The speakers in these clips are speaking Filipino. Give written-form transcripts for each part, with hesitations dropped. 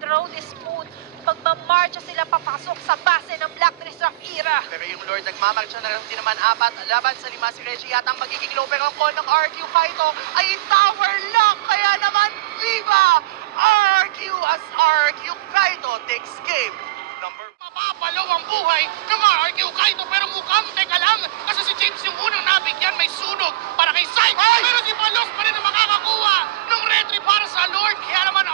throw dispute, magmamarcha sila papasok sa base ng Black Disrupt era. Pero yung Lord nagmamarcha na lang din naman 4 laban sa 5 si Reggie yata ang magiging low. Pero ang call ng RQ Kaito ay tower lock. Kaya naman Viva RQ as RQ Kaito takes game number. Mapapalaw ang buhay ng RQ Kaito pero mukhang teka lang kasi si James yung unang nabigyan may sunog para kay Sai. Pero si Palos pa rin ang makakakuha ng retry para sa Lord. Kaya naman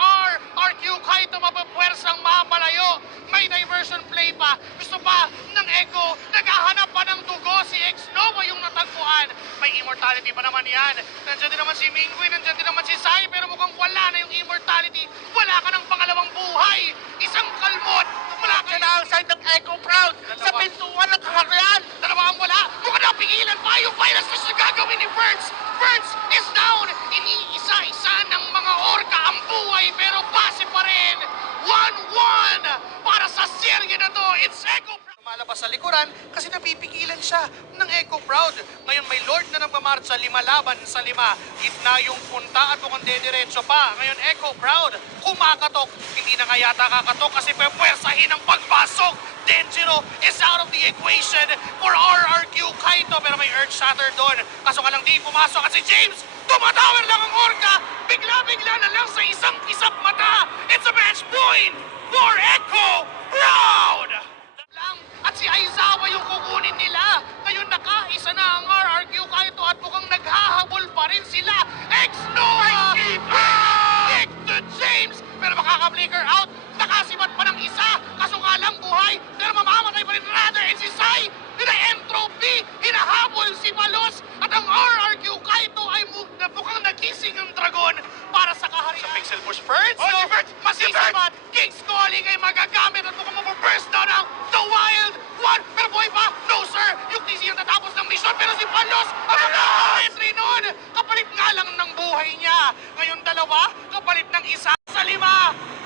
RQ Kaito mapapwersang mapalayo. May diversion play pa. Gusto pa ng Echo. Naghahanap pa ng dugo. Si X-Nova yung natagpuan. May immortality pa naman yan. Nandiyan din naman si Mingwin. Nandiyan din naman si Sai. Pero mukhang wala na yung immortality. Wala ka ng pangalawang buhay. Isang kalmot. Wala ka na ang side ng Echo Proud. Sa pintuan ng kaharian. Dalawa ang wala. Mukhang napigilan pa yung virus na siya gagawin ni Burns. Burns is down. Iniisa-isa ng mga orca ang buhay. Pero base pa rin. 1-1 para sa serye na to. It's Echo Proud. Lumalabas sa likuran kasi napipigilan siya ng Echo Proud. Ngayon may Lord na nagmamarcha 5 laban sa 5. Gitna yung punta at mukhang dediretso pa. Ngayon Echo Proud kumakatok. Hindi na nga yata kakatok kasi pwepwersahin ang pagpasok. Denjiro is out of the equation for RRQ Kaito pero may Earth Shatter doon. Kaso nga lang di pumasok at si James tumatower lang ang orca. Bigla-bigla na lang sa isang kisap mata. It's a match point for Echo Proud! At si Aizawa yung kukunin nila. Ngayon nakaisa na ang RRQ Kaito at mukhang naghahabol pa rin sila. X-Nova! Kick to James! Pero makaka-flicker out. Nakasibat pa ng isa. Kaso nga lang buhay. Pero mamamatay pa rin Rather. And si Sai, entropy. Hinahabol si Malos. At ang RRQ Kaito ay mukhang nagising ang dragon para sa kaharian. Sa pixel push first. Oh, si First! Masisabat. King's Calling ay magagamit at mukhang mapaburst down ang The Wild One. Pero buhay pa. No sir. Yung TC yung tatapos ng mission. Pero si Palos ang mga-entry nun. Kapalit nga lang ng buhay niya. Ngayon dalawa. Kapalit ng isa sa 5.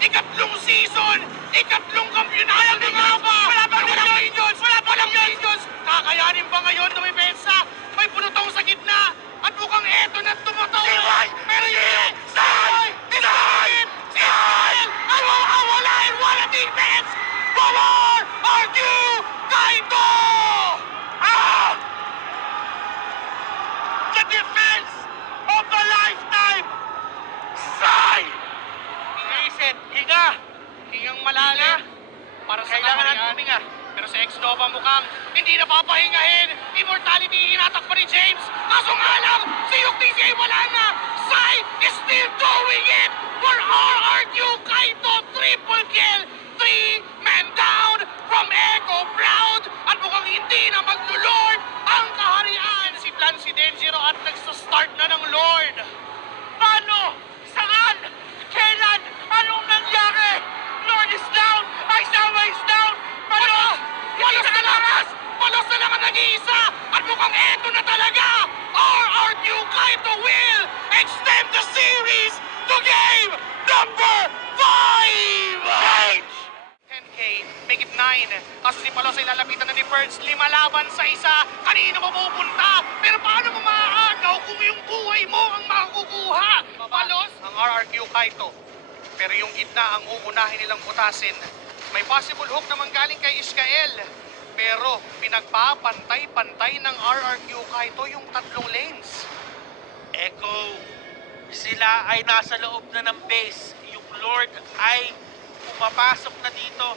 Ikatlong season. Ikatlong kampyonato na nga ba? Wala pa walang minions. Wala pa walang minions. Kakayanin ba ngayon na may pensa? May punotong sa gitna. At mukhang eto na tumatawa. Pero yun. Sai! Sai! Ang mawawalain. Wala defense. Power! RQ Kaito! Ah! The defense of a lifetime! Sai! Inisip, hinga! Hingang malalim. Para sa kailangan natin huminga. Pero sa X-Nova mukhang hindi napapahingahin. Immortality hinatak pa ni James. Kaso nga lang, si Yukti ay wala na. Sai is still doing it for RRQ Kaito. Triple kill. 3 men down from Echo Proud. At mukhang hindi na mag-Lord ang kaharian. Si Plan si Denjiro at nagsa-start na ng Lord. Paano? Saan? Kailan? Anong nangyari? Lord is down! Aizawa is down! Palos! Palos na lakas! Palos na lang ang nag-iisa! At mukhang eto na talaga! RRQ Kaito will extend the series to game number 5! Change! 10K, make it 9. Kaso si Palos ay lalapitan na ni Birds. 5 laban sa isa. Kanino mapupunta? Pero paano mo maaagaw kung yung buhay mo ang makukuha? Palos? Ang RRQ Kaito. Pero yung gitna ang uunahin nilang butasin. May possible hook naman galing kay Ishkael. Pero pinagpapantay-pantay ng RRQ Kaito yung 3 lanes. Echo, sila ay nasa loob na ng base. Yung Lord ay pumapasok na dito.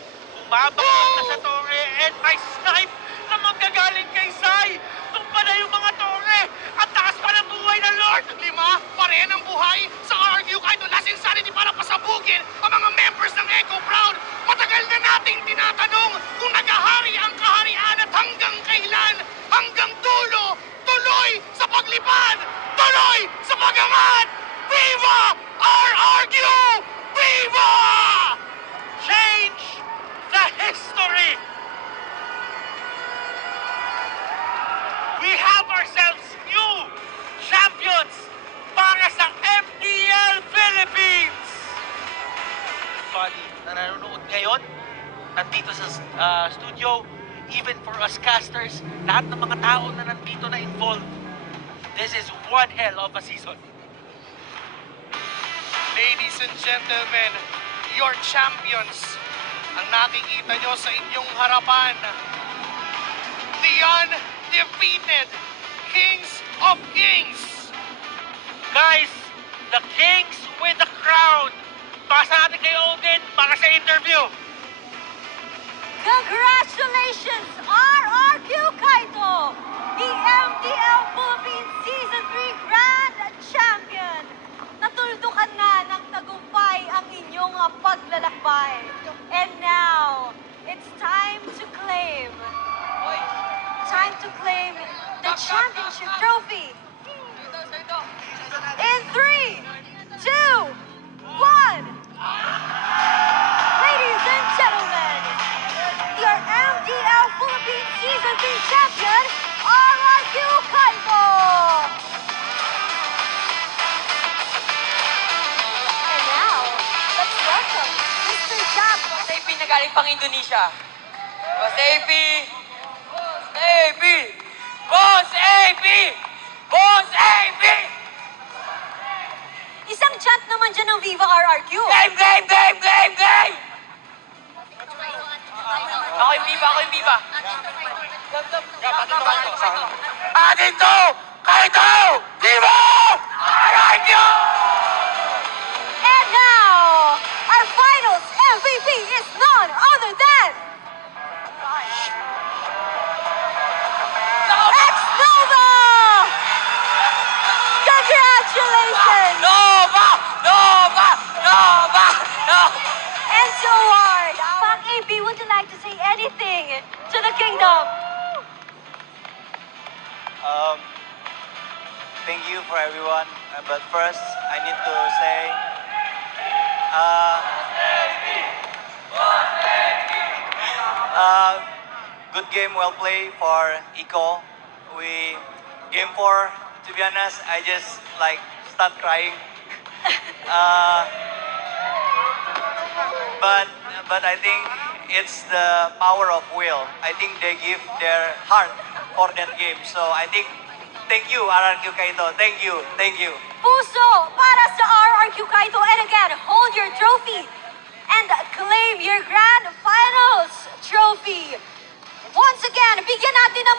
Bumabakit na sa torre. And may snipe na manggagaling kay Sai. Tumpa na yung mga torre. Ang taas pa ng buhay ng Lord. 5 pa rin ang buhay sa RRQ Kaito. Last insanity para pasabugin ang mga members ng Echo Proud. Matagal na nating tinatanong kung naghahari ang kaharian at hanggang kailan, hanggang dulo, tuloy sa paglipad, tuloy sa pagangat. Viva RRQ! Viva! Change the history. We have ourselves new champions para sa MDL Philippines. Buddy, na nanonood ngayon, nandito sa studio, even for us casters, lahat ng mga tao na nandito na involved. This is one hell of a season. Ladies and gentlemen, your champions. Ang nakikita nyo sa inyong harapan, the undefeated Kings of Kings. Guys, the Kings with the crown. Para sa natin kay Odin, para sa interview. Congratulations, RRQ Kaito, the MDL Philippines Season 3 Grand Champion. Natuldukan na ng tagumpay ang inyong paglalakbay. And now, it's time to claim the championship trophy. In 3, 2, 1. Ladies and gentlemen, your MDL Philippines Season 3 champion, RRQ Kaito! And now, let's welcome Mr. Jack. Boss AP na galing pang Indonesia. Boss AP! Boss AP! Boss AP! Boss AP! Isang chant naman dyan ng Viva RRQ. Game, game, game, game, game! Ako yung Viva, ako yung Viva. Atin to! Kaito! Viva! RRQ! And now, our finals MVP is none other than X-Nova! Congratulations! Nova! Nova! Nova! Nova! And so hard. Pang AP, would you like to say anything to the kingdom? Thank you for everyone. But first, I need to say, good game, well played for Iko. Game 4, to be honest, I just like start crying. But I think it's the power of will. I think they give their heart for that game. So I think, thank you, RRQ Kaito. Thank you, thank you. Puso para sa RRQ Kaito. And again, hold your trophy and claim your Grand Finals trophy. Once again, bigyan natin ng